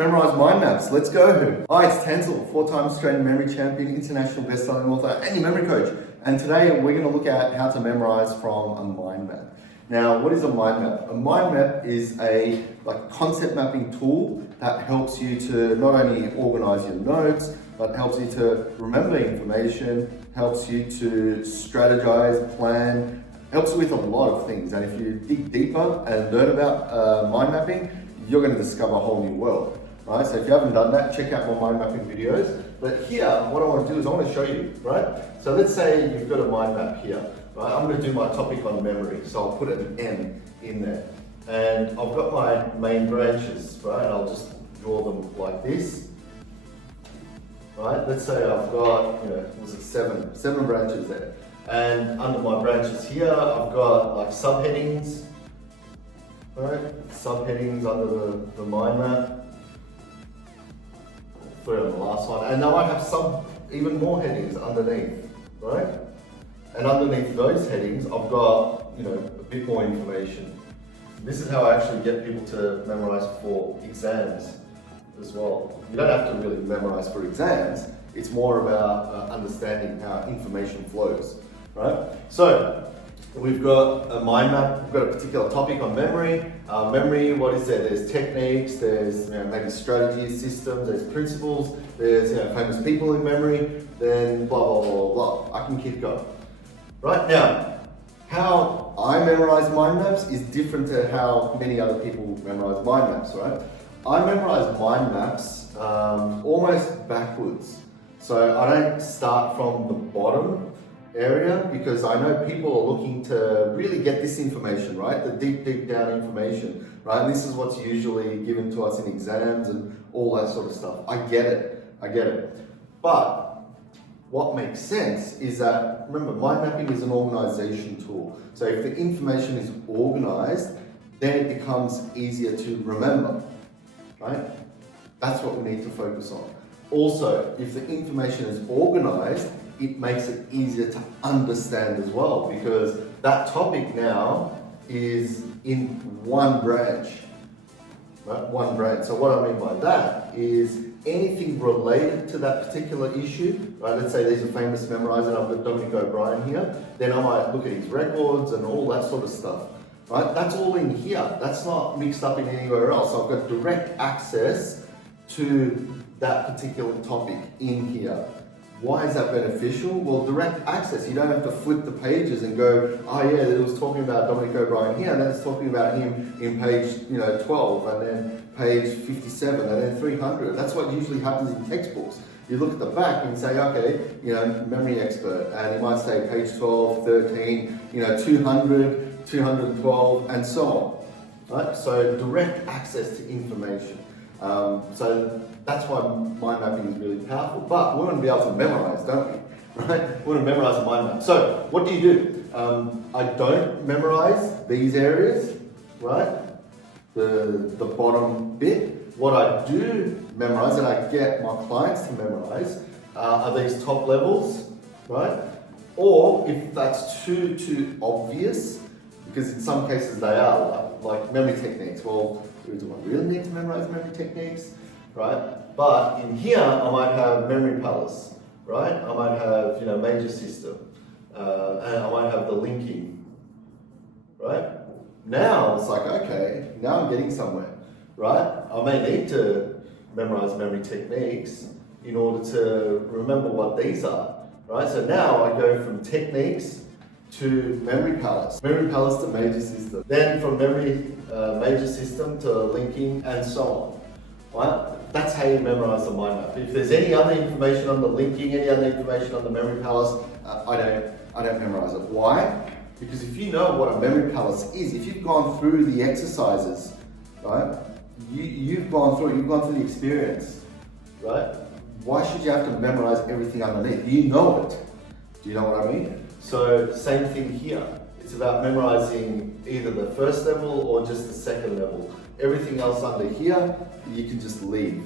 memorize mind maps. Let's go. Hi, it's Tanzel, 4-time Australian memory champion, international best-selling author, and your memory coach. And today we're going to look at how to memorize from a mind map. Now, what is a mind map? A mind map is a concept mapping tool that helps you to not only organize your notes, but helps you to remember information, helps you to strategize, plan, helps you with a lot of things. And if you dig deeper and learn about mind mapping, you're going to discover a whole new world. Right? So if you haven't done that, check out my mind mapping videos. But here, what I want to do is I want to show you, right? So let's say you've got a mind map here, right? I'm going to do my topic on memory, so I'll put an M in there. And I've got my main branches, right? I'll just draw them like this, right? Let's say I've got, was it seven branches there. And under my branches here, I've got like subheadings, right? Subheadings under the mind map. Put it on the last one, and now I have some even more headings underneath, right? And underneath those headings, I've got a bit more information. This is how I actually get people to memorize for exams as well. You don't have to really memorize for exams. It's more about understanding how information flows, right? So we've got a mind map, we've got a particular topic on memory. Memory, what is there? There's techniques, there's maybe strategies, systems, there's principles, there's famous people in memory, then blah, blah, blah, blah. I can keep going. Right now, how I memorize mind maps is different to how many other people memorize mind maps, right? I memorize mind maps almost backwards. So I don't start from the bottom area, because I know people are looking to really get this information, right? The deep down information, right? And this is what's usually given to us in exams and all that sort of stuff. I get it. But what makes sense is that, remember, mind mapping is an organization tool. So if the information is organized, then it becomes easier to remember, right? That's what we need to focus on. Also, if the information is organized, it makes it easier to understand as well, because that topic now is in one branch, right? One branch. So what I mean by that is anything related to that particular issue, right? Let's say there's a famous memorizer, I've got Dominic O'Brien here, then I might look at his records and all that sort of stuff, right? That's all in here. That's not mixed up in anywhere else. So I've got direct access to that particular topic in here. Why is that beneficial? Well, direct access. You don't have to flip the pages and go, oh yeah, it was talking about Dominic O'Brien here, and then it's talking about him in page 12, and then page 57, and then 300. That's what usually happens in textbooks. You look at the back and say, okay, memory expert, and it might say page 12, 13, 200, 212, and so on. Right? So direct access to information. So that's why mind mapping is really powerful. But we want to be able to memorize, don't we? Right? We want to memorize a mind map. So what do you do? I don't memorize these areas, right? The bottom bit. What I do memorize, and I get my clients to memorize, are these top levels, right? Or if that's too obvious, because in some cases they are, like memory techniques. Well, do I really need to memorize memory techniques, right? But in here, I might have memory palace, right? I might have, major system, and I might have the linking, right? Now it's like, okay, now I'm getting somewhere, right? I may need to memorize memory techniques in order to remember what these are, right? So now I go from techniques to memory palace to major system, then from memory major system to linking, and so on, right? That's how you memorize the mind map. If there's any other information on the linking, any other information on the memory palace, I don't memorize it. Why? Because if you know what a memory palace is, if you've gone through the exercises, right? You've gone through the experience, right? Why should you have to memorize everything underneath? You know it. Do you know what I mean? So same thing here. It's about memorizing either the first level or just the second level. Everything else under here, you can just leave,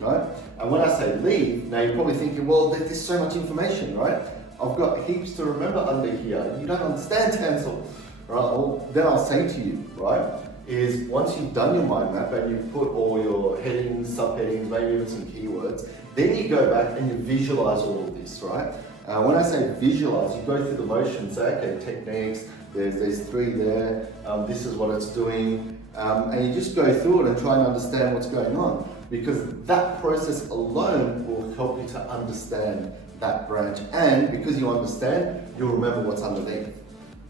right? And when I say leave, now you're probably thinking, well, there's so much information, right? I've got heaps to remember under here. You don't understand, Tanzel, right? Well, then I'll say to you, right? is once you've done your mind map and you've put all your headings, subheadings, maybe even some keywords, then you go back and you visualize all of this, right? When I say visualize, you go through the motions, say, okay, techniques, there's 3 there, this is what it's doing, and you just go through it and try and understand what's going on, because that process alone will help you to understand that branch, and because you understand, you'll remember what's underneath,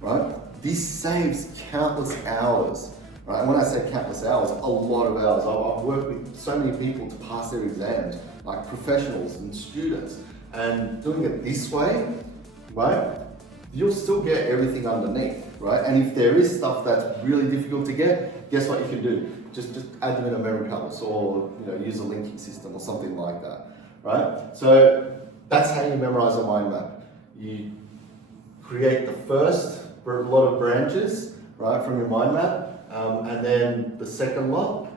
right? This saves countless hours, right? And when I say countless hours, a lot of hours. I've worked with so many people to pass their exams, like professionals and students, and doing it this way, right? You'll still get everything underneath, right? And if there is stuff that's really difficult to get, guess what you can do? Just add them in a memory palace, or use a linking system or something like that, right? So that's how you memorize a mind map. You create the first lot of branches, right, from your mind map, and then the second lot,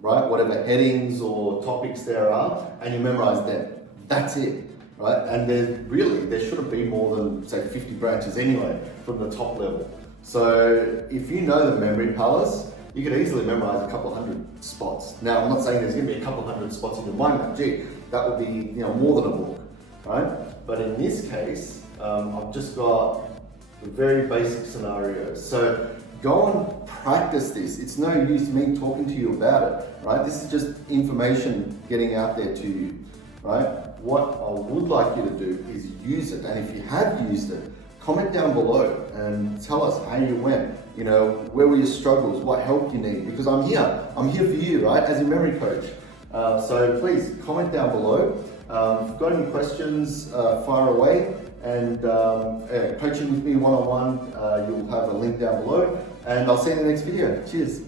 right, whatever headings or topics there are, and you memorize them. That's it, right? And there shouldn't be more than, say, 50 branches anyway from the top level. So if you know the memory palace, you could easily memorize a couple hundred spots. Now, I'm not saying there's going to be a couple hundred spots in your mind map. Gee, that would be more than a book, right? But in this case, I've just got the very basic scenarios. So go and practice this. It's no use me talking to you about it, right? This is just information getting out there to you, right? What I would like you to do is use it. And if you have used it, comment down below and tell us how you went. Where were your struggles? What help you need? Because I'm here. I'm here for you, right? As your memory coach. So please comment down below. If you've got any questions, fire away. And coaching with me one-on-one, you'll have a link down below. And I'll see you in the next video. Cheers.